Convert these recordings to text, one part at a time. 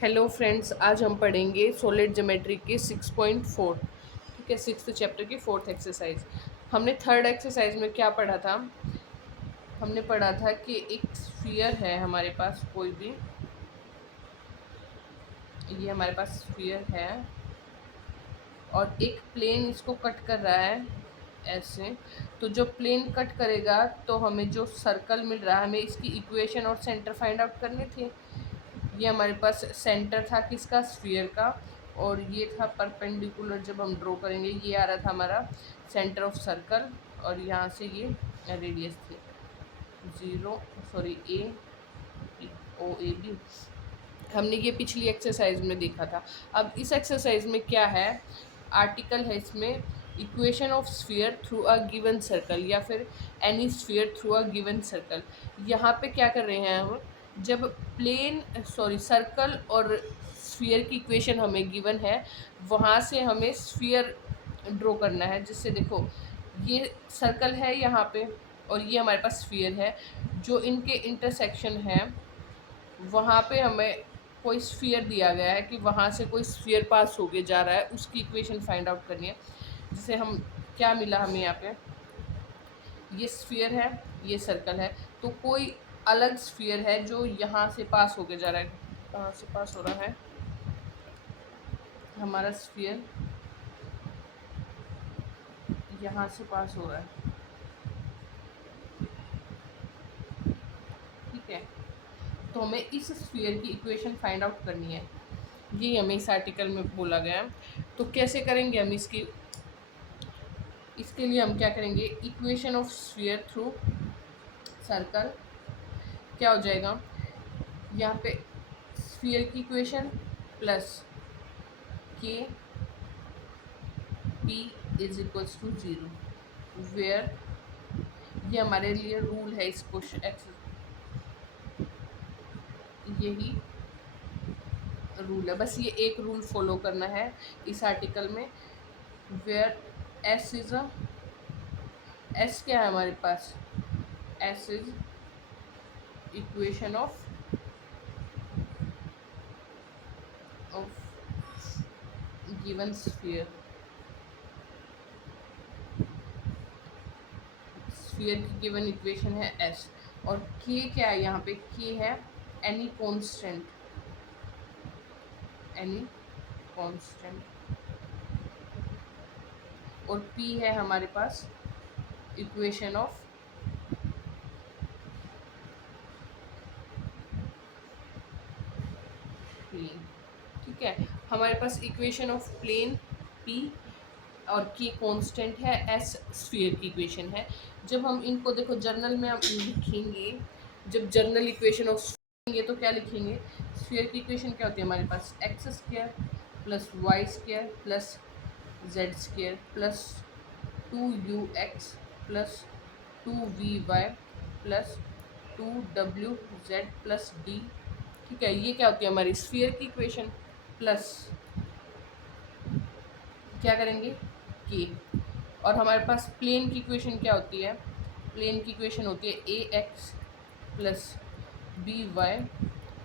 Hello friends, आज हम पढ़ेंगे सॉलिड ज्योमेट्री के 6.4। ठीक है, सिक्स्थ चैप्टर की फोर्थ एक्सरसाइज। हमने थर्ड एक्सरसाइज में क्या पढ़ा था? हमने पढ़ा था कि एक स्फीयर है हमारे पास, कोई भी, ये हमारे पास स्फीयर है और एक प्लेन इसको कट कर रहा है ऐसे। तो जो प्लेन कट करेगा तो हमें जो सर्कल मिल रहा है, हमें इसकी इक्वेशन और सेंटर फाइंड आउट करनी थी। ये हमारे पास सेंटर था किसका? स्फीयर का। और ये था परपेंडिकुलर, जब हम ड्रॉ करेंगे ये आ रहा था हमारा सेंटर ऑफ सर्कल, और यहाँ से ये रेडियस थी zero, sorry A, O A B. हमने ये पिछली एक्सरसाइज में देखा था। अब इस एक्सरसाइज में क्या है? आर्टिकल है इसमें, equation of sphere through a given circle, या फिर any sphere through a given circle. यहाँ पे क्या कर रहे हैं हम? जब प्लेन, सॉरी, सर्कल और स्फीयर की इक्वेशन हमें गिवन है, वहाँ से हमें स्फीयर ड्रॉ करना है। जिससे देखो, ये सर्कल है यहाँ पे और ये हमारे पास स्फीयर है। जो इनके इंटरसेक्शन है वहाँ पे हमें कोई स्फीयर दिया गया है कि वहाँ से कोई स्फीयर पास होके जा रहा है, उसकी इक्वेशन फाइंड आउट करनी है। जिसे हम, क्या मिला हमें यहाँ पे? ये स्फीयर है, ये सर्कल है, तो कोई अलग स्फीयर है जो यहाँ से पास होके जा रहा है। कहाँ से पास हो रहा है हमारा स्फीयर? यहाँ से पास हो रहा है। ठीक है, तो हमें इस स्फीयर की इक्वेशन फाइंड आउट करनी है। ये हमें इस आर्टिकल में बोला गया है। तो कैसे करेंगे हम इसकी? इसके लिए हम क्या करेंगे? Equation of sphere through circle क्या हो जाएगा? यहाँ पे स्फीयर की इक्वेशन प्लस के P is equals to zero, where, ये हमारे लिए रूल है इस क्वेश्चन, यही रूल है, बस ये एक रूल फॉलो करना है इस आर्टिकल में। Where S is a, S क्या है हमारे पास? S is equation of given sphere. Sphere की गिवन इक्वेशन है एस। और के क्या है यहाँ पे? के है एनी कांस्टेंट, एनी कांस्टेंट। और पी है हमारे पास इक्वेशन ऑफ प्लेन। ठीक है, हमारे पास इक्वेशन ऑफ प्लेन पी और के कांस्टेंट है एस, स्फीयर की इक्वेशन है। जब हम इनको देखो जर्नल में हम लिखेंगे, जब जर्नल इक्वेशन ऑफ लिखेंगे तो क्या लिखेंगे? स्फीयर की इक्वेशन क्या होती है हमारे पास? X square plus Y square plus Z square plus 2ux plus 2vy plus 2wz plus D. ठीक है, ये क्या होती है हमारी स्फीयर की इक्वेशन। प्लस क्या करेंगे? के। और हमारे पास प्लेन की इक्वेशन क्या होती है? प्लेन की इक्वेशन होती है a x plus b y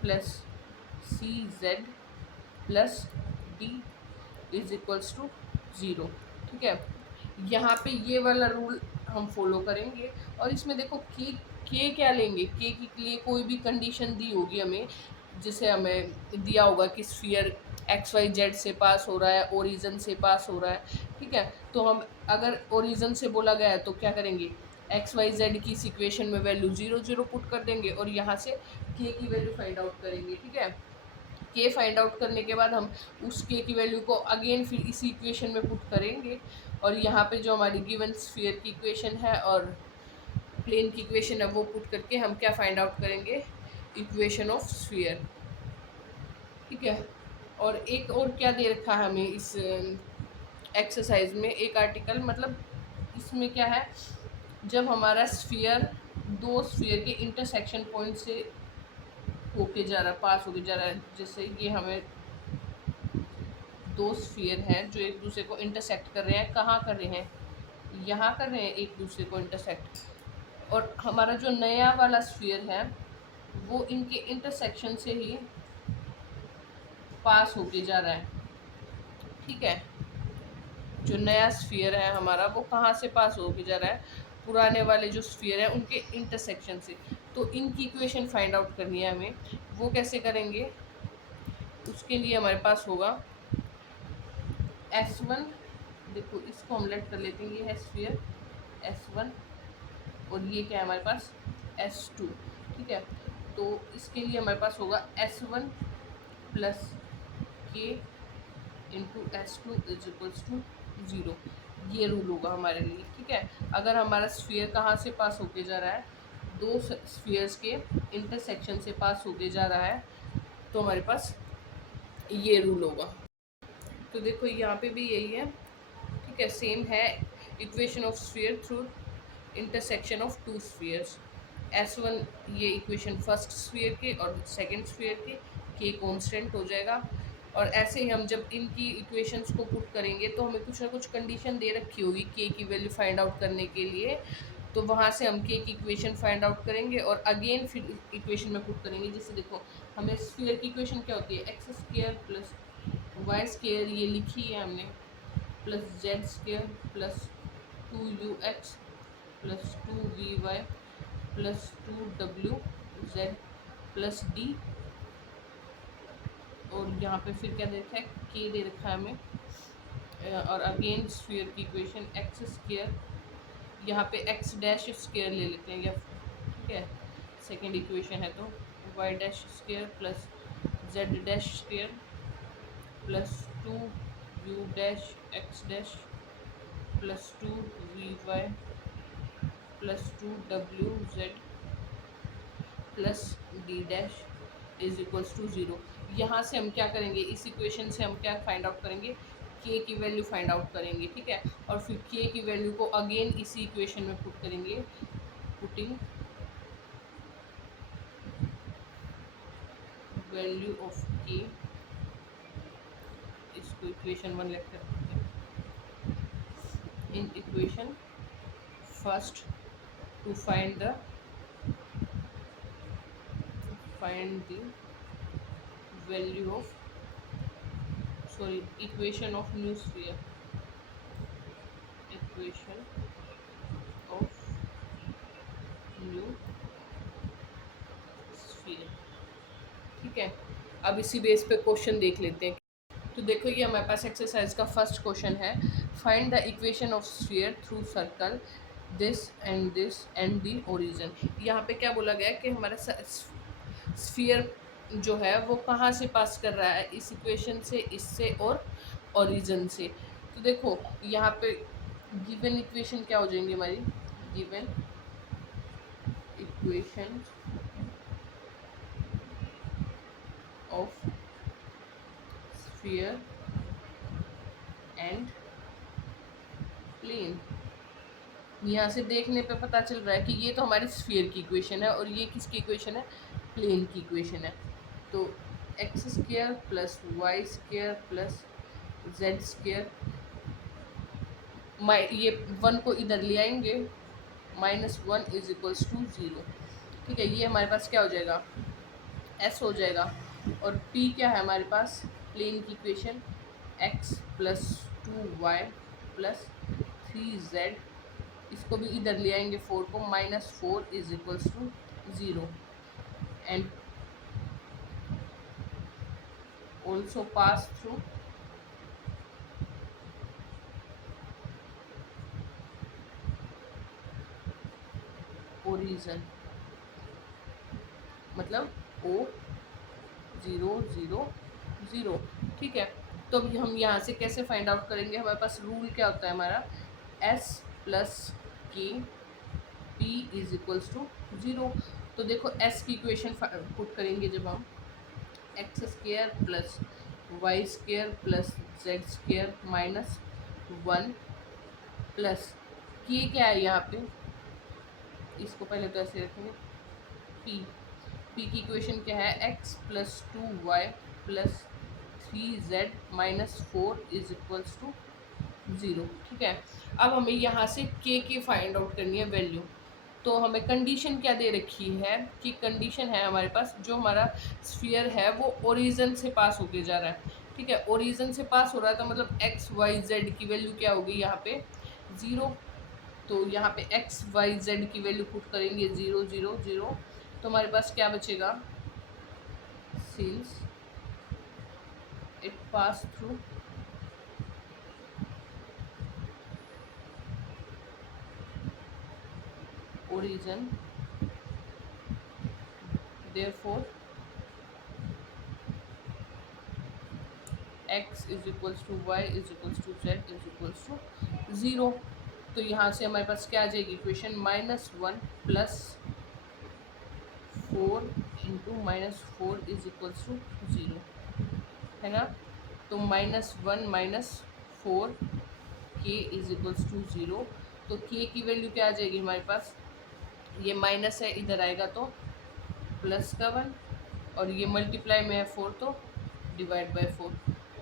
plus c z plus d is equals to zero. ठीक है, यहाँ पे ये वाला रूल हम फॉलो करेंगे। और इसमें देखो के क्या लेंगे? के के लिए कोई भी कंडीशन दी होगी हमें, जिसे हमें दिया होगा कि स्फीयर एक्स वाई जेड से पास हो रहा है, ओरिजन से पास हो रहा है। ठीक है, तो हम, अगर ओरिजन से बोला गया है तो क्या करेंगे? एक्स वाई जेड की इस इक्वेशन में वैल्यू ज़ीरो ज़ीरो पुट कर देंगे और यहाँ से के की वैल्यू फाइंड आउट करेंगे। ठीक है, के फाइंड आउट करने के बाद हम उस के की वैल्यू को अगेन फिर इसी इक्वेशन में पुट करेंगे। और यहाँ पे जो हमारी गिवन स्फीयर की इक्वेशन है और प्लेन की इक्वेशन है वो पुट करके हम क्या फाइंड आउट करेंगे? Equation of sphere. ठीक है, और एक और क्या दे रखा है हमें इस एक्सरसाइज में? एक आर्टिकल, मतलब इसमें क्या है? जब हमारा स्फीयर दो स्फीयर के इंटरसेक्शन पॉइंट से होके जा रहा है, पास होके जा रहा है, जैसे ये हमें दो स्फीयर हैं जो एक दूसरे को इंटरसेक्ट कर रहे हैं। कहाँ कर रहे हैं? यहाँ कर रहे हैं एक दूसरे को इंटरसेक्ट। और हमारा जो नया वाला स्फीयर है वो इनके इंटरसेक्शन से ही पास होके जा रहा है, ठीक है। जो नया स्फीयर है हमारा वो कहाँ से पास होके जा रहा है, पुराने वाले जो स्फीयर है उनके इंटरसेक्शन से। तो इनकी इक्वेशन फाइंड आउट करनी है हमें, वो कैसे करेंगे, उसके लिए हमारे पास होगा S1, देखो इसको हम लेट कर लेते हैं, ये है स्फीयर S1 और ये क्या है हमारे पास S2, ठीक है। तो इसके लिए हमारे पास होगा S1 plus k into S2 is equals to 0। ये रूल होगा हमारे लिए, ठीक है। अगर हमारा स्फीयर कहाँ से पास होके जा रहा है, दो स्फीयर्स के इंटरसेक्शन से पास होके जा रहा है, तो हमारे पास ये रूल होगा। तो देखो यहाँ पे भी यही है, ठीक है, सेम है। Equation of sphere through intersection of to spheres, S1 ये इक्वेशन फर्स्ट स्फीयर के और सेकंड स्फीयर के कॉन्स्टेंट हो जाएगा। और ऐसे ही हम जब इनकी इक्वेशंस को पुट करेंगे तो हमें कुछ ना कुछ कंडीशन दे रखी होगी के की वैल्यू फाइंड आउट करने के लिए, तो वहाँ से हम के की इक्वेशन फाइंड आउट करेंगे और अगेन फिर इक्वेशन में पुट करेंगे। जैसे देखो हमें स्फीयर की इक्वेशन क्या होती है, X square plus Y square ये लिखी है हमने, plus Z square plus 2ux plus 2vy plus 2wz plus D, और यहाँ पे फिर क्या दे रखा है, के दे रखा है हमें। और अगेन स्फीयर की इक्वेशन एक्स स्क्वायर, यहाँ पे एक्स डैश स्क्वायर ले लेते हैं या, ठीक है, सेकेंड इक्वेशन है, तो Y dash square plus Z dash square plus 2u dash X dash plus 2vy plus 2wz plus D dash is equals to 0। यहाँ से हम क्या करेंगे, इस इक्वेशन से हम क्या फाइंड आउट करेंगे, के की वैल्यू फाइंड आउट करेंगे, ठीक है। और फिर के की वैल्यू को अगेन इसी इक्वेशन में पुट करेंगे, पुटिंग वैल्यू ऑफ के, इसको इक्वेशन 1 लिख करते हैं, in equation first to find the value of, sorry, equation of new sphere, equation of new sphere, ठीक है। अब इसी बेस पे क्वेश्चन देख लेते हैं। तो देखो ये हमारे पास एक्सरसाइज का फर्स्ट क्वेश्चन है, find the equation of sphere through circle this and the origin. यहाँ पे क्या बोला गया है कि हमारा स्फीयर जो है वो कहाँ से पास कर रहा है, इस इक्वेशन से, इससे और ओरिजिन से। तो देखो यहाँ पे गिवन इक्वेशन क्या हो जाएंगी हमारी, given equation of sphere and plane. यहाँ से देखने पे पता चल रहा है कि ये तो हमारी स्फीयर की इक्वेशन है और ये किसकी इक्वेशन है, प्लेन की इक्वेशन है। तो X square plus Y square plus Z square, ये 1 को इधर ले आएंगे, -1 इज इक्वल्स टू 0, ठीक है। ये हमारे पास क्या हो जाएगा, s हो जाएगा। और p क्या है हमारे पास, प्लेन की equation x plus 2y plus 3z, इसको भी इधर ले आएंगे 4 को, -4 is equals to 0 and also pass through origin, मतलब O 0 0 0, ठीक है। तो अभी हम यहाँ से कैसे फाइंड आउट करेंगे, हमारे पास रूल क्या होता है हमारा, S प्लस के P इज इक्वल्स टू 0। तो देखो S की इक्वेशन पुट करेंगे जब हम, X square plus Y square plus Z square -1 plus K क्या है यहाँ पे, इसको पहले तो ऐसे रखेंगे, पी की इक्वेशन क्या है, X plus 2y plus 3z -4 is equals to 0, ठीक है। अब हमें यहाँ से के की फाइंड आउट करनी है वैल्यू, तो हमें कंडीशन क्या दे रखी है कि कंडीशन है हमारे पास जो हमारा स्फीयर है वो ओरिजिन से पास होके जा रहा है। ठीक है, ओरिजिन से पास हो रहा है तो मतलब एक्स वाई जेड की वैल्यू क्या होगी यहाँ पे 0। तो यहाँ पे एक्स वाई जेड की वैल्यू पुट करेंगे 0 0 0। तो हमारे पास क्या बचेगा, since it pass through origin, therefore x is equals to y is equals to z is equals to 0। तो यहाँ से हमारे पास क्या आ जाएगी equation -1 plus 4 into -4 is equals to 0, है ना। तो -1 - 4 k इज इक्वल्स टू 0। तो k की वैल्यू क्या आ जाएगी हमारे पास, ये माइनस है इधर आएगा तो प्लस का 1, और ये मल्टीप्लाई में है 4 तो डिवाइड बाय 4।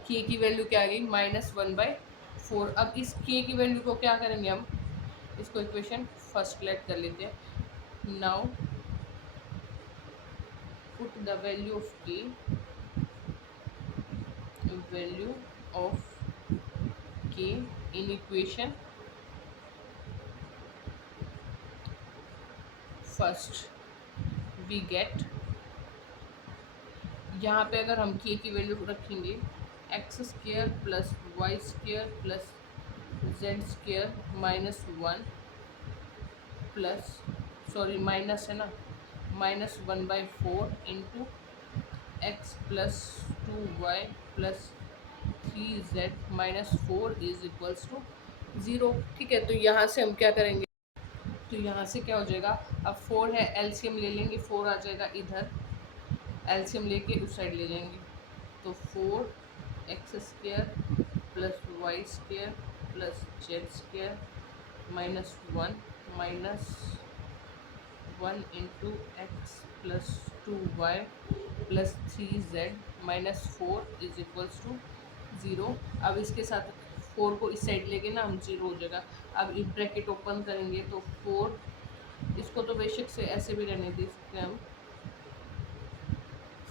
के की वैल्यू क्या आ गई -1/4। अब इस के की वैल्यू को क्या करेंगे हम, इसको इक्वेशन फर्स्ट लेट कर लेते हैं। Now put the value of K, value of के in equation first, we get, यहाँ पे अगर हम के की वैल्यू रखेंगे x² plus y² plus z² -1 plus, sorry minus है ना, -1/4 into X plus 2y plus 3z -4 is equals to 0। ठीक है, तो यहाँ से हम क्या करेंगे, तो यहाँ से क्या हो जाएगा, अब 4 है एलसीएम ले लेंगे, 4 आ जाएगा इधर, एलसीएम लेके उस साइड ले जाएंगे। तो 4x² plus y² plus z² -1 -1 into X plus 2y plus 3z -4 is equals to 0। अब इसके साथ 4 को इस साइड लेके ना हम 0 हो जाएगा। अब एक ब्रैकेट ओपन करेंगे तो 4, इसको तो बेशक से ऐसे भी रहने दे सकते हैं हम,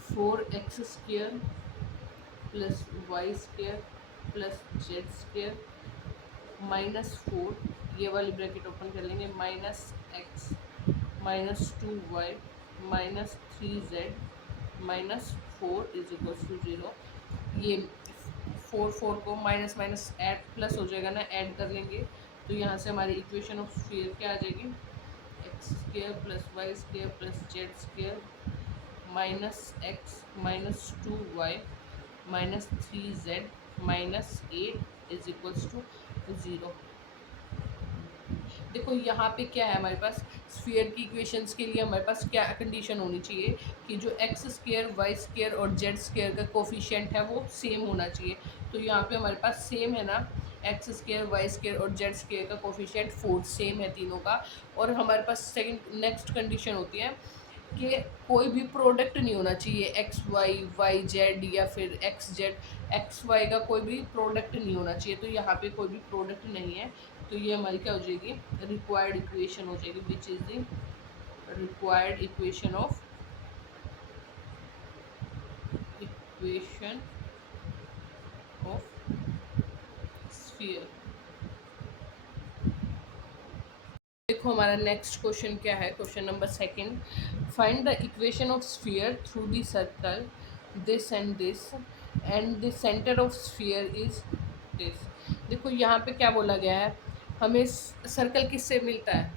4x² plus y² plus z² -4, ये वाली ब्रैकेट ओपन कर लेंगे, -x -2y -3z -4 is equals to 0। ये 4 को माइनस माइनस ऐड प्लस हो जाएगा ना, ऐड कर लेंगे तो यहाँ से हमारी इक्वेशन ऑफ स्फीयर क्या आ जाएगी, x² plus y² plus z² -x -2y -3z -8 is equals to 0। देखो यहाँ पे क्या है हमारे पास, स्फीयर की इक्वेशंस के लिए हमारे पास क्या कंडीशन होनी चाहिए कि जो x² y² और z² का कोफिशिएंट है वो सेम होना चाहिए। तो यहाँ पे हमारे पास सेम है ना, x² y² और z² का कोफिशिएंट 4 सेम है तीनों का। और हमारे पास सेकंड नेक्स्ट कंडीशन होती है कि कोई भी प्रोडक्ट नहीं होना चाहिए एक्स वाई वाई जेड या फिर एक्स जेड एक्स वाई का कोई भी प्रोडक्ट नहीं होना चाहिए। तो यहाँ पे कोई भी प्रोडक्ट नहीं है, तो ये हमारी क्या हो जाएगी, रिक्वायर्ड इक्वेशन हो जाएगी, which is the required equation of sphere. देखो हमारा नेक्स्ट क्वेश्चन क्या है, question number second, find the equation of sphere through the circle this and the centre of sphere is this. देखो यहाँ पे क्या बोला गया है, हमें सर्कल किससे मिलता है,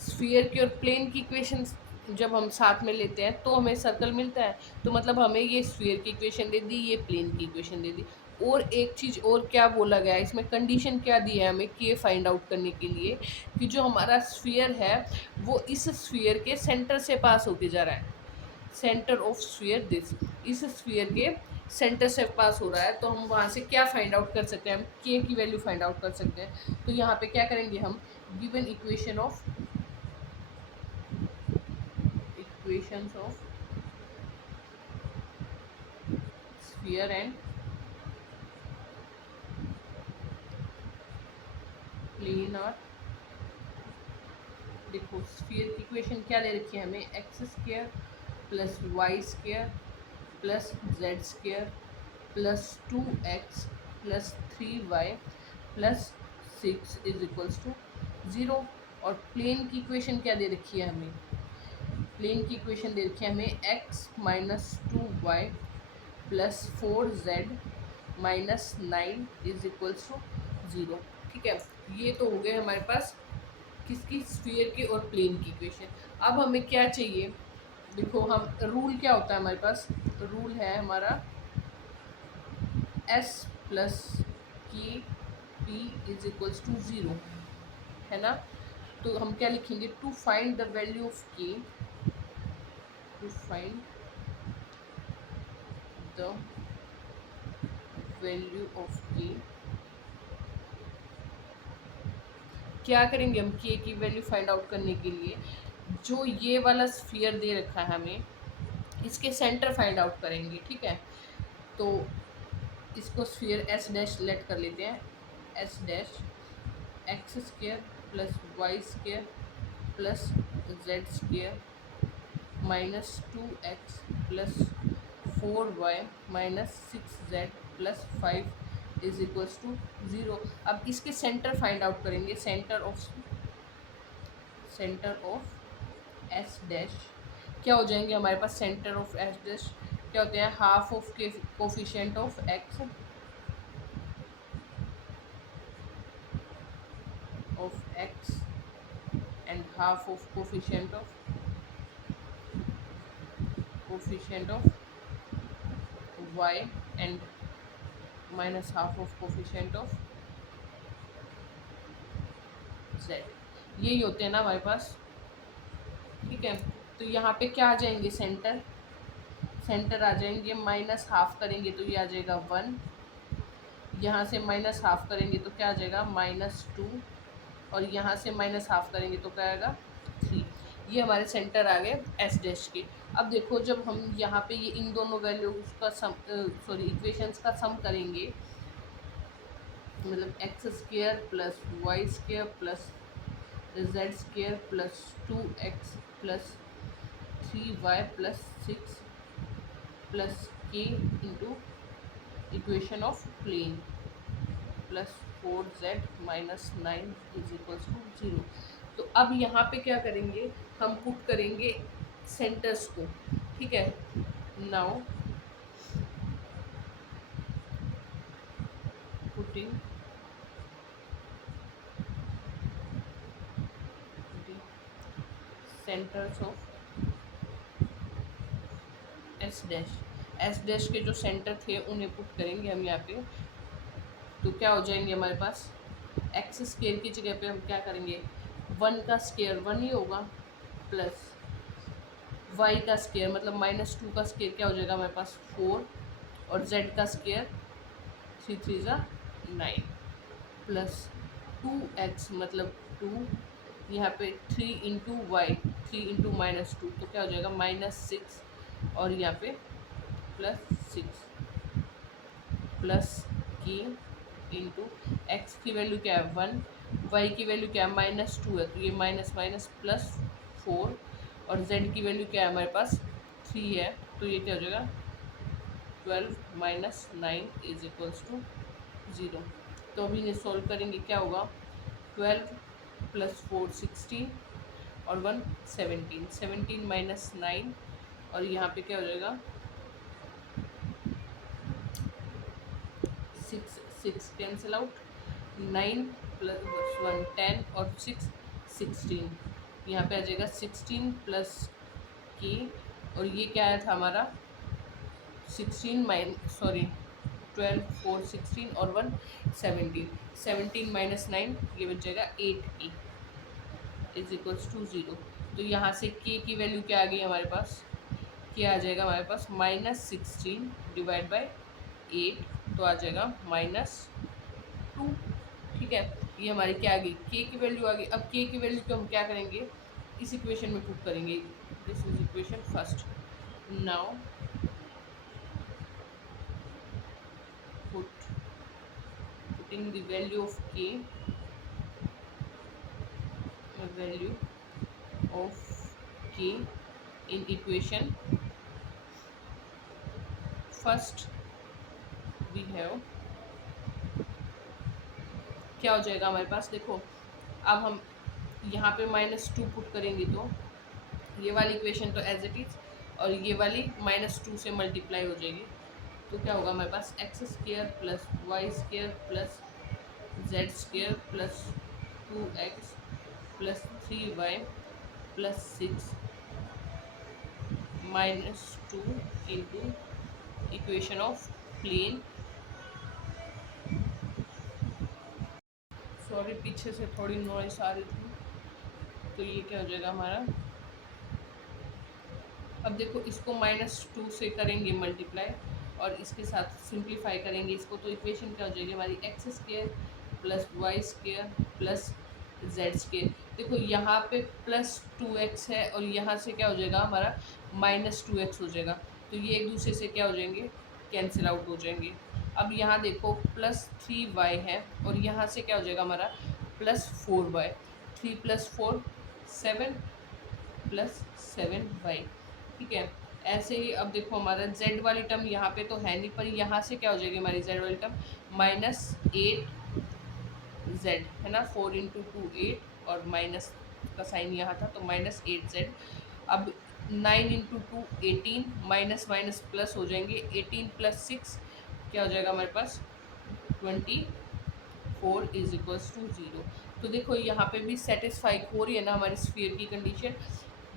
स्फीयर की और प्लेन की इक्वेशन जब हम साथ में लेते हैं तो हमें सर्कल मिलता है। तो मतलब हमें ये स्फीयर की इक्वेशन दे दी, ये प्लेन की इक्वेशन दे दी। और एक चीज़ और क्या बोला गया है इसमें, कंडीशन क्या दी है हमें के फाइंड आउट करने के लिए कि जो हमारा स्फीयर है वो इस स्फीयर के सेंटर से पास होके जा रहा है, सेंटर ऑफ स्फीयर दिस, इस स्फीयर के सेंटर से पास हो रहा है। तो हम वहाँ से क्या फाइंड आउट कर सकते हैं, हम के की वैल्यू फाइंड आउट कर सकते हैं। तो यहाँ पे क्या करेंगे हम, given equations of sphere and planar देखो स्फीयर की इक्वेशन क्या दे रखी है हमें, X square plus Y square plus Z square plus 2x plus 3y plus 6 is equals to 0। और प्लेन की इक्वेशन क्या दे रखी है हमें, प्लेन की इक्वेशन दे रखी है हमें x minus 2y plus 4z minus 9 is equals to 0। ठीक है, ये तो हो गए हमारे पास किसकी, स्फीयर की और प्लेन की इक्वेशन। अब हमें क्या चाहिए, देखो हम रूल क्या होता है हमारे पास, रूल है हमारा s प्लस के पी इज इक्वल्स टू 0, है ना। तो हम क्या लिखेंगे, to find the value of k, to find the value of k, क्या करेंगे हम के की वैल्यू फाइंड आउट करने के लिए, जो ये वाला स्फीयर दे रखा है हमें, इसके सेंटर फाइंड आउट करेंगे। ठीक है, तो इसको स्फीयर एस डैश लेट कर लेते हैं, S dash X square plus Y square plus Z square minus 2x plus 4y minus 6z plus 5 is equals to 0। अब इसके सेंटर फाइंड आउट करेंगे, सेंटर ऑफ एस डैश क्या हो जाएंगे हमारे पास, सेंटर ऑफ एस डैश क्या होते हैं, half of K coefficient of X and half of coefficient of y and minus half of coefficient of z, यही होते हैं ना हमारे पास। ठीक है, तो यहाँ पे क्या आ जाएंगे, सेंटर आ जाएंगे, माइनस हाफ करेंगे तो ये आ जाएगा 1, यहाँ से माइनस हाफ करेंगे तो क्या आ जाएगा -2, और यहाँ से माइनस हाफ करेंगे तो क्या आएगा 3। ये हमारे सेंटर आ गए एस डैश के। अब देखो जब हम यहाँ पे ये इन दोनों वैल्यूज का सम, सॉरी इक्वेशंस का सम करेंगे, मतलब x square plus Y square plus Z square plus 2x plus 3y plus 6 plus k into equation of plane plus 4z minus 9 is equals to 0। तो अब यहाँ पे क्या करेंगे, हम पुट करेंगे सेंटर्स को। ठीक है, now putting centres of S dash के जो सेंटर थे उन्हें पुट करेंगे हम यहाँ पे। तो क्या हो जाएंगे हमारे पास, एक्स स्क्वायर की जगह पे हम क्या करेंगे, 1 का स्क्वायर 1 ही होगा, प्लस वाई का स्क्वायर मतलब -2 का स्क्वायर क्या हो जाएगा हमारे पास 4, और जेड का स्क्वायर 3 3 ज़ा 9 प्लस 2x मतलब 2, यहाँ पे 3 इंटू वाई 3 इंटू -2 तो क्या हो जाएगा -6, और यहाँ पे +6 प्लस के इंटू एक्स की वैल्यू क्या है 1, वाई की वैल्यू क्या है -2 है तो ये माइनस माइनस प्लस 4, और जेड की वैल्यू क्या है हमारे पास 3 है तो ये क्या हो जाएगा 12 माइनस 9 इज इक्वल्स टू 0। तो अभी इन्हें सॉल्व करेंगे, क्या होगा 12 प्लस 4 16 और 1 17, 17 माइनस 9, और यहाँ पे क्या हो जाएगा 6 6 कैंसिल आउट, 9 प्लस 1 10 और 6 16, यहाँ पे आ जाएगा 16 प्लस के, और ये क्या आया था हमारा 12 4 16 और 1 17, 17 माइनस 9 ये बच जाएगा 8 इज इक्वल्स टू 0। तो यहाँ से के की वैल्यू क्या आ गई हमारे पास, के आ जाएगा हमारे पास -16 डिवाइड बाय 8 तो आ जाएगा -2। ठीक है, ये हमारी क्या आ गई, के की वैल्यू आ गई। अब के की वैल्यू को हम क्या करेंगे, इस इक्वेशन में पुट करेंगे, this is equation first. Now putting the value of k, value of के in equation first we have, क्या हो जाएगा हमारे पास, देखो अब हम यहाँ पे -2 पुट करेंगे तो ये वाली इक्वेशन तो एज इट इज, और ये वाली -2 से मल्टीप्लाई हो जाएगी। तो क्या होगा हमारे पास x square plus Y square plus Z square plus 2x plus 3y plus 6 -2 into equation of plane, sorry पीछे से थोड़ी नॉइस आ रही थी। तो ये क्या हो जाएगा हमारा, अब देखो इसको -2 से करेंगे मल्टीप्लाई और इसके साथ सिंप्लीफाई करेंगे इसको, तो इक्वेशन क्या हो जाएगी हमारी X square plus Y square plus Z square. देखो यहाँ पे +2x है और यहाँ से क्या हो जाएगा हमारा -2x हो जाएगा, तो ये एक दूसरे से क्या हो जाएंगे, कैंसिल आउट हो जाएंगे। अब यहाँ देखो +3y है और यहाँ से क्या हो जाएगा हमारा +4y, 3 + 4 7 +7y, ठीक है। ऐसे ही अब देखो हमारा z वाली टर्म यहाँ पे तो है नहीं, पर यहाँ से क्या हो जाएगी हमारी z वाली टर्म -8z है ना, 4 × 2 8 और माइनस का साइन यहाँ था तो -8z। अब 9 × 2 18, माइनस माइनस प्लस हो जाएंगे, 18 + 6 क्या हो जाएगा हमारे पास 24 = 0। तो देखो यहाँ पे भी सेटिस्फाई हो रही है ना हमारी स्फीयर की कंडीशन,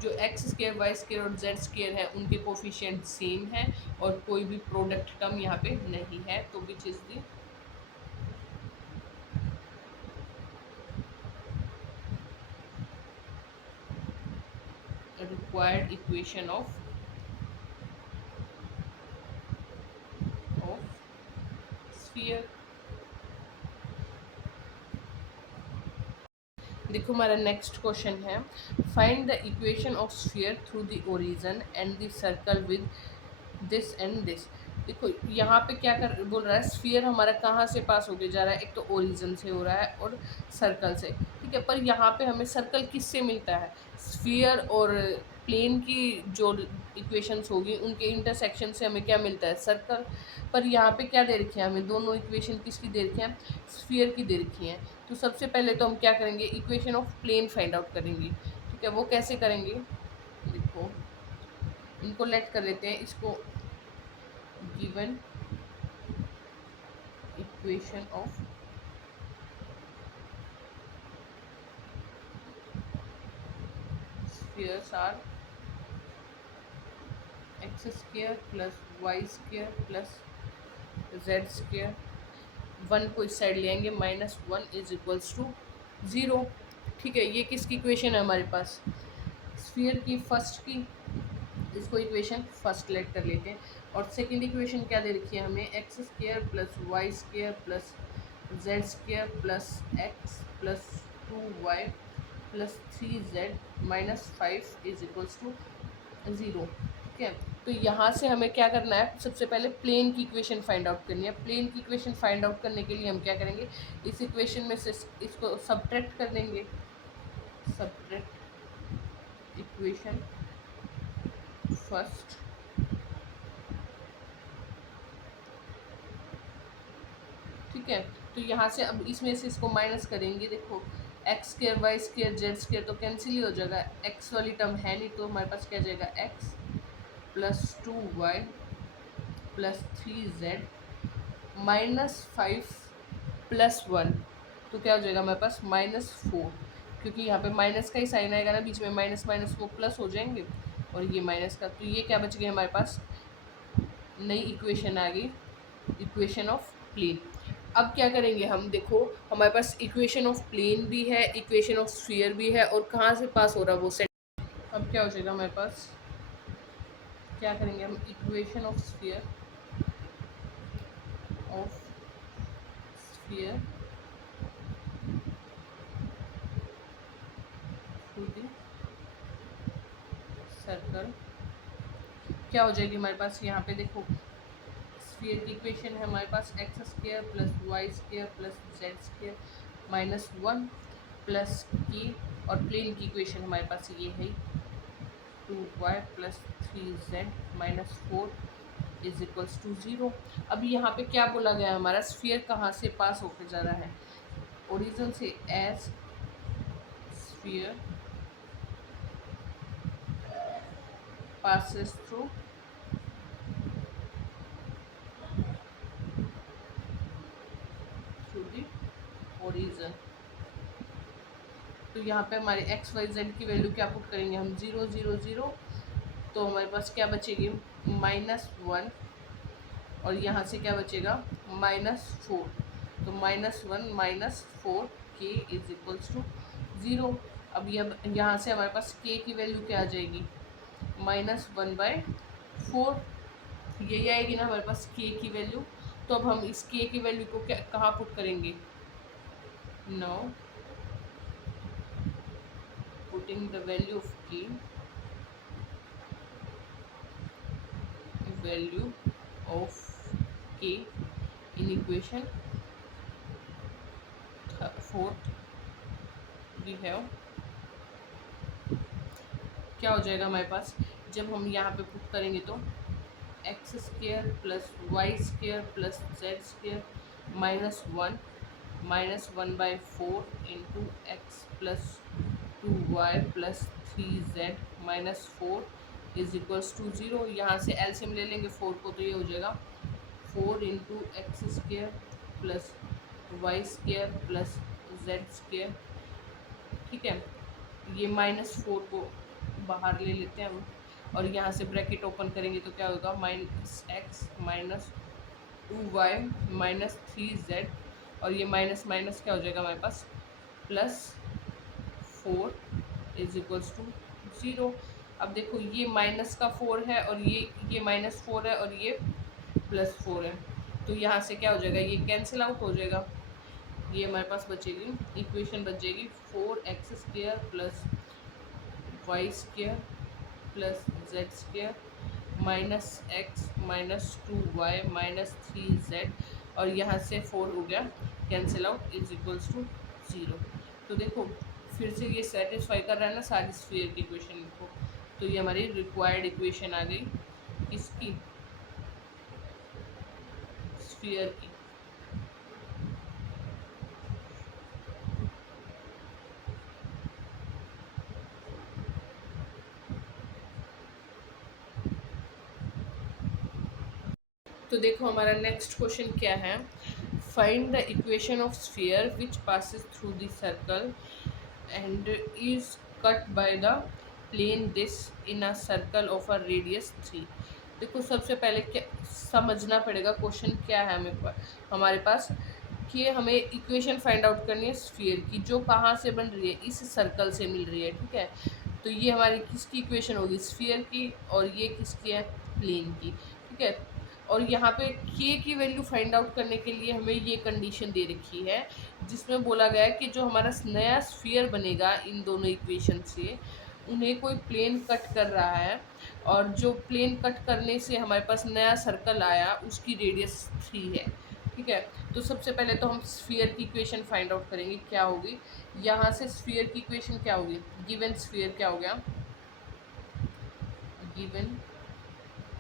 जो एक्स स्क्र वाई स्क्र और जेड स्क्र है उनके कोफिशिएंट सेम है और कोई भी प्रोडक्ट टर्म यहाँ पे नहीं है, तो विच is the required equation of sphere. देखो हमारा नेक्स्ट क्वेश्चन है, find the equation of sphere through the origin and the circle with this and this. देखो यहाँ पे क्या कर बोल रहा है, स्फीयर हमारा कहाँ से पास होके जा रहा है, एक तो ओरिजिन से हो रहा है और सर्कल से, ठीक है। पर यहाँ पे हमें सर्कल किससे मिलता है, स्फीयर और प्लेन की जो इक्वेशंस होगी उनके इंटरसेक्शन से हमें क्या मिलता है, सर्कल। पर यहाँ पे क्या दे रखी है हमें, दोनों इक्वेशन किसकी दे रखी हैं, स्फीयर की दे रखी हैं। तो सबसे पहले तो हम क्या करेंगे, equation of plane find out करेंगे, ठीक है। वो कैसे करेंगे, देखो इनको लेट कर लेते हैं, इसको given equation of spheres are X square plus Y square plus Z square, 1 को इस साइड ले आएंगे, -1 = 0, ठीक है। ये किसकी इक्वेशन है हमारे पास, स्फीयर की फर्स्ट की, इसको इक्वेशन फर्स्ट लेट कर लेते हैं। और सेकंड इक्वेशन क्या दे रखी है हमें, X square plus Y square plus Z square plus X plus 2y plus 3z -5 = 0, ठीक है। तो यहाँ से हमें क्या करना है, सबसे पहले प्लेन की इक्वेशन फाइंड आउट करनी है। प्लेन की इक्वेशन फाइंड आउट करने के लिए हम क्या करेंगे, इस इक्वेशन में से इसको सब्ट्रैक्ट कर देंगे, सब्ट्रैक्ट इक्वेशन फर्स्ट, ठीक है। तो यहाँ से अब इसमें से इसको माइनस करेंगे, देखो X square Y square Z square तो कैंसिल ही हो जाएगा, एक्स वाली टर्म है नहीं, तो हमारे पास क्या जाएगा x plus 2y plus 3z -5 + 1, तो क्या हो जाएगा हमारे पास -4, क्योंकि यहाँ पे माइनस का ही साइन आएगा ना बीच में, माइनस माइनस वो प्लस हो जाएंगे और ये माइनस का, तो ये क्या बच गया हमारे पास, नई इक्वेशन आ गई, इक्वेशन ऑफ प्लेन। अब क्या करेंगे हम, देखो हमारे पास इक्वेशन ऑफ प्लेन भी है, इक्वेशन ऑफ स्फीयर भी है, और कहाँ से पास हो रहा है वो सेट। अब क्या हो जाएगा हमारे पास, क्या करेंगे हम, equation of sphere through the circle, क्या हो जाएगी हमारे पास, यहाँ पे देखो स्फीयर की इक्वेशन है हमारे पास x square plus Y square plus Z square -1 plus की और प्लेन की इक्वेशन हमारे पास ये है 2y plus 3z minus 4 is equals to 0। अब यहाँ पे क्या बोला गया है, हमारा स्फीयर कहाँ से पास होकर जा रहा है, ओरिजिन से, as sphere passes through the origin। तो यहाँ पे हमारे एक्स वाई जेड की वैल्यू क्या पुट करेंगे हम, 0 0 0, तो हमारे पास क्या बचेगी -1, और यहाँ से क्या बचेगा -4, तो -1 -4 k इज इक्वल्स टू 0। अब यहाँ से हमारे पास k की वैल्यू क्या आ जाएगी, -1/4, यही आएगी ना हमारे पास k की वैल्यू। तो अब हम इस k की वैल्यू को क्या कहाँ पुट करेंगे, now putting the value of k, value of k in equation 4th we have, क्या हो जाएगा हमारे पास, जब हम यहाँ पे पुट करेंगे तो X square plus Y square plus Z square -1/4 into X plus 2y plus 3z minus 4 is equals to 0। यहाँ से एलसीएम ले लेंगे 4 को, तो ये हो जाएगा 4 into X square plus Y square plus Z square, ठीक है। ये -4 को बाहर ले लेते हैं हम, और यहाँ से ब्रैकेट ओपन करेंगे तो क्या होगा, -x minus 2y minus 3z, और ये माइनस माइनस क्या हो जाएगा हमारे पास +4 इज इक्वल्स टू 0। अब देखो ये -4 है और ये -4 है और ये +4 है, तो यहाँ से क्या हो जाएगा, ये कैंसिल आउट हो जाएगा। ये हमारे पास बचेगी, इक्वेशन बच जाएगी 4x² plus Y square plus Z square -x minus 2y minus 3z, और यहाँ से 4 हो गया cancel out is equals to 0। तो देखो फिर से ये सेटिस्फाई कर रहा है ना सारी स्फीयर की इक्वेशन को, तो ये हमारी रिक्वायर्ड इक्वेशन आ गई किसकी, स्फीयर की। तो देखो हमारा नेक्स्ट क्वेश्चन क्या है, find the equation of sphere which passes through the circle and is cut by the plane this in a circle of a radius 3। देखो सबसे पहले क्या समझना पड़ेगा, क्वेश्चन क्या है हमारे पास, कि हमें इक्वेशन फाइंड आउट करनी है स्फीयर की, जो कहाँ से बन रही है, इस सर्कल से मिल रही है, ठीक है। तो ये हमारी किसकी इक्वेशन होगी, स्फीयर की, और ये किसकी है, प्लेन की, ठीक है। और यहाँ पे k की वैल्यू फाइंड आउट करने के लिए हमें ये कंडीशन दे रखी है, जिसमें बोला गया है कि जो हमारा नया स्फीयर बनेगा इन दोनों इक्वेशन से, उन्हें कोई प्लेन कट कर रहा है, और जो प्लेन कट करने से हमारे पास नया सर्कल आया उसकी रेडियस 3 है, ठीक है। तो सबसे पहले तो हम स्फीयर की इक्वेशन फाइंड आउट करेंगे, क्या होगी, यहाँ से स्फीयर की इक्वेशन क्या होगी, गिवन स्फीयर क्या हो गया, गिवन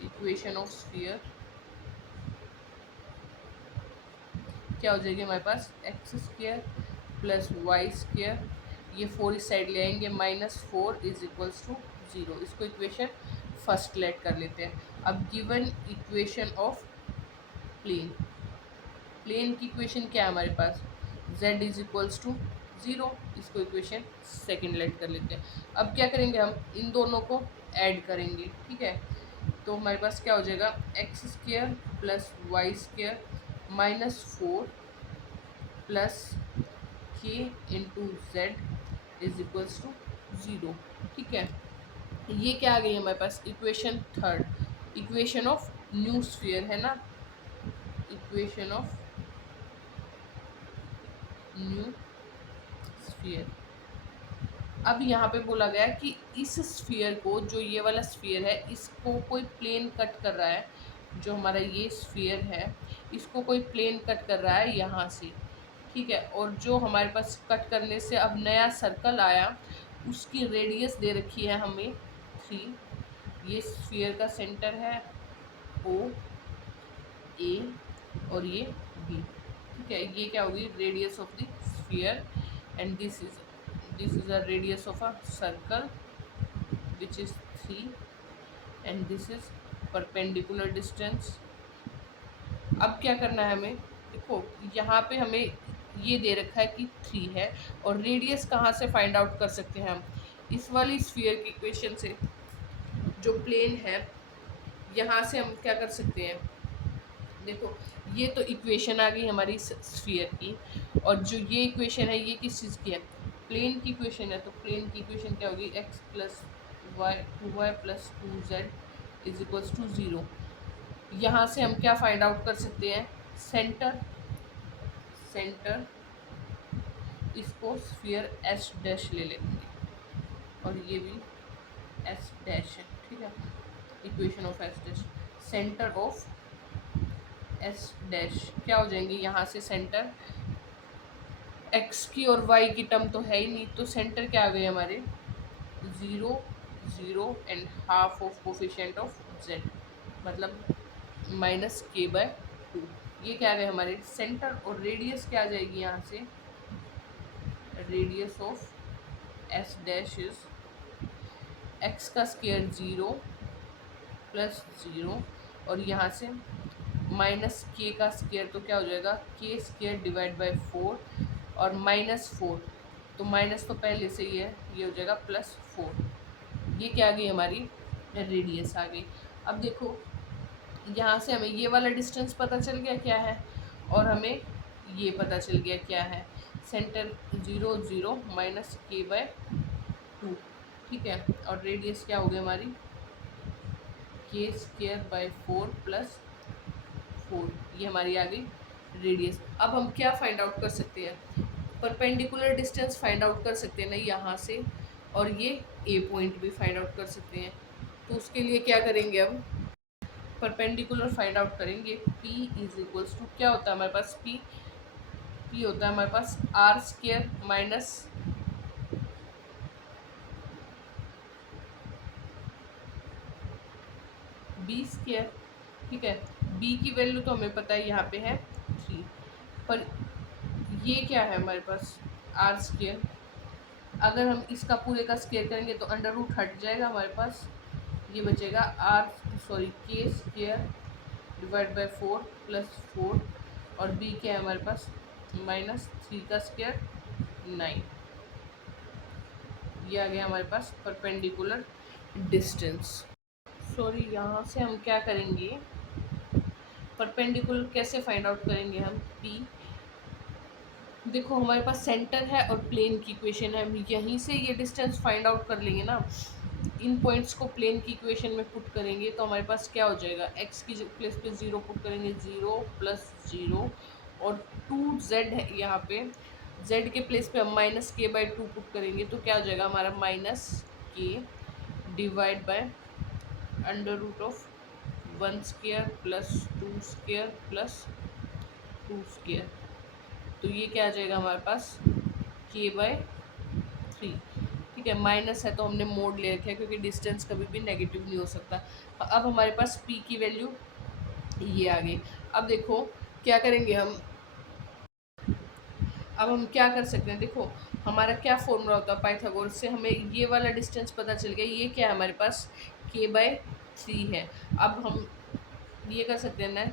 इक्वेशन ऑफ स्फीयर क्या हो जाएगी हमारे पास, x² प्लस वाई स्क्र, ये 4 इस साइड ले आएंगे, -4 इज इक्वल्स टू 0। इसको इक्वेशन फर्स्ट लेट कर लेते हैं। अब given equation of plane, plane की इक्वेशन क्या है हमारे पास, z इज इक्वल्स टू 0, इसको इक्वेशन सेकंड लेट कर लेते हैं। अब क्या करेंगे, हम इन दोनों को ऐड करेंगे, ठीक है। तो हमारे पास क्या हो जाएगा, x² plus Y square -4 plus k into z is equals to 0, ठीक है। ये क्या आ गई हमारे पास, equation third, equation of new sphere है ना, इक्वेशन ऑफ न्यू स्फीयर। अब यहाँ पे बोला गया कि इस स्फीयर को, जो ये वाला स्फीयर है, इसको कोई प्लेन कट कर रहा है, जो हमारा ये स्फीयर है इसको कोई प्लेन कट कर रहा है यहाँ से, ठीक है। और जो हमारे पास कट करने से अब नया सर्कल आया उसकी रेडियस दे रखी है हमें 3। ये स्फीयर का सेंटर है ओ, ए और ये बी, ठीक है। ये क्या होगी radius of the sphere and this is a radius of a circle which is 3 and this is perpendicular distance. अब क्या करना है हमें, देखो यहाँ पे हमें ये दे रखा है कि 3 है और रेडियस कहाँ से फाइंड आउट कर सकते हैं हम, इस वाली स्फीयर की इक्वेशन से। जो प्लेन है यहाँ से हम क्या कर सकते हैं, देखो ये तो इक्वेशन आ गई हमारी स्फीयर की, और जो ये इक्वेशन है ये किस चीज़ की है, प्लेन की इक्वेशन है। तो प्लेन की इक्वेशन क्या होगी, x plus Y 2y plus 2z is equals to 0। यहाँ से हम क्या फाइंड आउट कर सकते हैं, सेंटर इसको स्फीयर एस डैश ले लेंगे और ये भी एस डैश है, ठीक है। Equation of S dash, centre of S dash क्या हो जाएंगे, यहाँ से सेंटर एक्स की और वाई की टर्म तो है ही नहीं, तो सेंटर क्या आ गए हमारे 0 0 and half of coefficient of z, मतलब -k/2। ये क्या आ गए हमारे सेंटर, और रेडियस क्या आ जाएगी यहाँ से, radius of S dash is x का स्क्वायर 0 प्लस 0 और यहाँ से -k का स्क्वायर तो क्या हो जाएगा k स्क्वायर डिवाइड बाय 4 और -4, तो माइनस तो पहले से ही है, ये हो जाएगा +4। ये क्या आ गई हमारी रेडियस आ गई। अब देखो यहाँ से हमें ये वाला डिस्टेंस पता चल गया क्या है, और हमें ये पता चल गया क्या है, सेंटर 0 0 -k/2, ठीक है। और रेडियस क्या हो गई हमारी k स्क्वायर बाय 4 + 4, ये हमारी आ गई रेडियस। अब हम क्या फाइंड आउट कर सकते हैं, परपेंडिकुलर डिस्टेंस फाइंड आउट कर सकते हैं ना यहाँ से, और ये ए पॉइंट भी फाइंड आउट कर सकते हैं। तो उसके लिए क्या करेंगे, अब परपेंडिकुलर फाइंड आउट करेंगे। P इज इक्वल्स टू क्या होता है हमारे पास, P होता है हमारे पास r² माइनस b², ठीक है। b की वैल्यू तो हमें पता है यहाँ पे है 3, पर ये क्या है हमारे पास r²। अगर हम इसका पूरे का स्क्वायर करेंगे तो अंडर रूट हट जाएगा हमारे पास, ये बचेगा k² डिवाइड बाय 4 + 4 और b क्या है हमारे पास -3 का स्क्वायर 9। ये आ गया हमारे पास परपेंडिकुलर डिस्टेंस। सॉरी यहाँ से हम क्या करेंगे, परपेंडिकुलर कैसे फाइंड आउट करेंगे हम, p देखो हमारे पास सेंटर है और प्लेन की इक्वेशन है, हम यहीं से ये डिस्टेंस फाइंड आउट कर लेंगे ना। इन पॉइंट्स को प्लेन की इक्वेशन में पुट करेंगे तो हमारे पास क्या हो जाएगा, x की प्लेस पे 0 पुट करेंगे 0 + 0 और 2z है यहाँ पे, z के प्लेस पे हम -k/2 पुट करेंगे तो क्या हो जाएगा हमारा -k डिवाइड बाय √(1² + 2² + 2²), तो ये क्या आ जाएगा हमारे पास k/3, ठीक है। माइनस है तो हमने मोड ले रखा है क्योंकि डिस्टेंस कभी भी नेगेटिव नहीं हो सकता। अब हमारे पास p की वैल्यू ये आ गई। अब देखो क्या करेंगे हम, अब हम क्या कर सकते हैं, देखो हमारा क्या फॉर्मूला होता है पाइथागोरस से, हमें ये वाला डिस्टेंस पता चल गया, ये क्या है हमारे पास k/3 है। अब हम ये कर सकते हैं ना,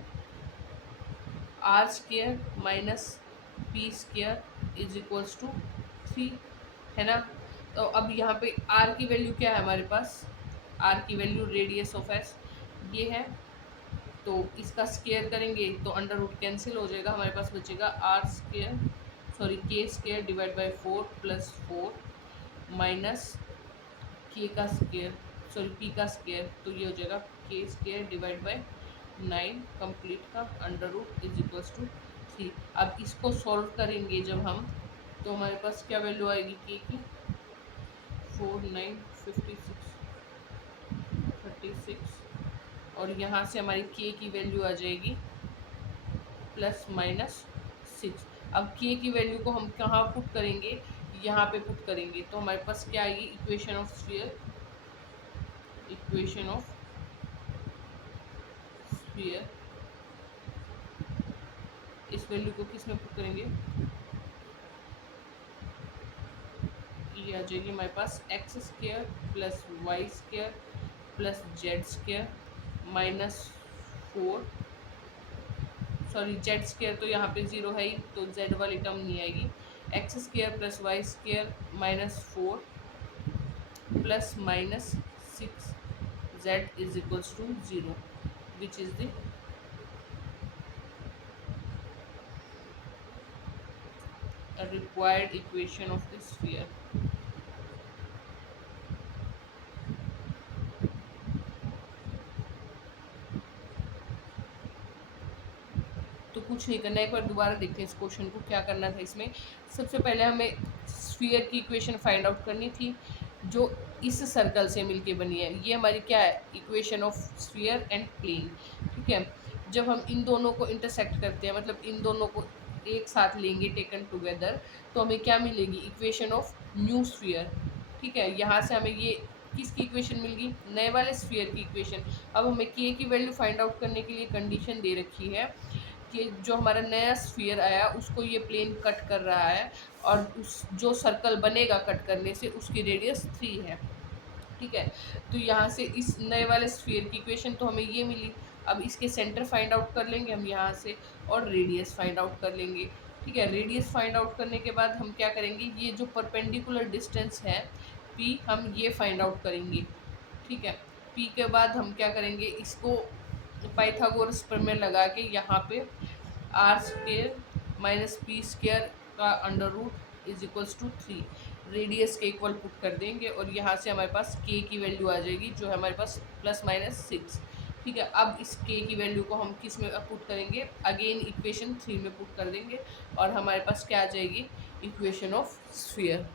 r² minus p² is equals to 3, है ना। तो अब यहाँ पे r की वैल्यू क्या है हमारे पास, r की वैल्यू रेडियस ऑफ s ये है, तो इसका स्क्वायर करेंगे तो अंडर रूट कैंसिल हो जाएगा, हमारे पास बचेगा k² divide by 4 + 4 minus p का स्क्वायर, तो ये हो जाएगा k² डिवाइड बाय 9 कंप्लीट का under root is equals to 3। अब इसको सॉल्व करेंगे जब हम, तो हमारे पास क्या वैल्यू आएगी k की 4 9 36 और यहाँ से हमारी k की वैल्यू आ जाएगी +-6। अब के की वैल्यू को हम कहाँ पुट करेंगे, यहाँ पे पुट करेंगे, तो हमारे पास क्या आएगी, equation of sphere, equation of sphere, इस वैल्यू को किस में पुट करेंगे, ये आ जाएगी हमारे पास x square plus Y square plus Z square minus 4, sorry z square तो यहाँ पे 0 है ही, तो जेड वाली टर्म नहीं आएगी, X square plus Y square minus 4 plus minus 6 Z is equals to 0, which is the required equation of the sphere. तो कुछ नहीं करना है, एक बार दोबारा देखते हैं इस क्वेश्चन को, क्या करना था इसमें। सबसे पहले हमें स्फीयर की इक्वेशन फाइंड आउट करनी थी जो इस सर्कल से मिलके बनी है, ये हमारी क्या है, equation of sphere and plane. ठीक है, जब हम इन दोनों को इंटरसेक्ट करते हैं, मतलब इन दोनों को एक साथ लेंगे टेकन टुगेदर, तो हमें क्या मिलेगी, इक्वेशन ऑफ न्यू स्फीयर। ठीक है, यहाँ से हमें ये किसकी इक्वेशन मिल गई, नए वाले स्फीयर की इक्वेशन। अब हमें के की वैल्यू फाइंड आउट करने के लिए कंडीशन दे रखी है कि जो हमारा नया स्फीयर आया उसको ये प्लेन कट कर रहा है, और उस जो सर्कल बनेगा कट करने से उसकी रेडियस 3 है। ठीक है, तो यहाँ से इस नए वाले स्फीयर की इक्वेशन तो हमें ये मिली। अब इसके सेंटर फाइंड आउट कर लेंगे हम यहाँ से, और रेडियस फाइंड आउट कर लेंगे। ठीक है, रेडियस फाइंड आउट करने के बाद हम क्या करेंगे, ये जो परपेंडिकुलर डिस्टेंस है पी, हम ये फाइंड आउट करेंगे। ठीक है, पी के बाद हम क्या करेंगे, इसको पाइथागोरस प्रमेय लगा के यहाँ पे R square minus P square का under root is equals to 3 radius के इक्वल पुट कर देंगे, और यहाँ से हमारे पास के की वैल्यू आ जाएगी जो है हमारे पास प्लस माइनस 6। ठीक है, अब इस के की वैल्यू को हम किस में पुट करेंगे, अगेन इक्वेशन 3 में पुट कर देंगे, और हमारे पास क्या आ जाएगी, इक्वेशन ऑफ स्फीयर।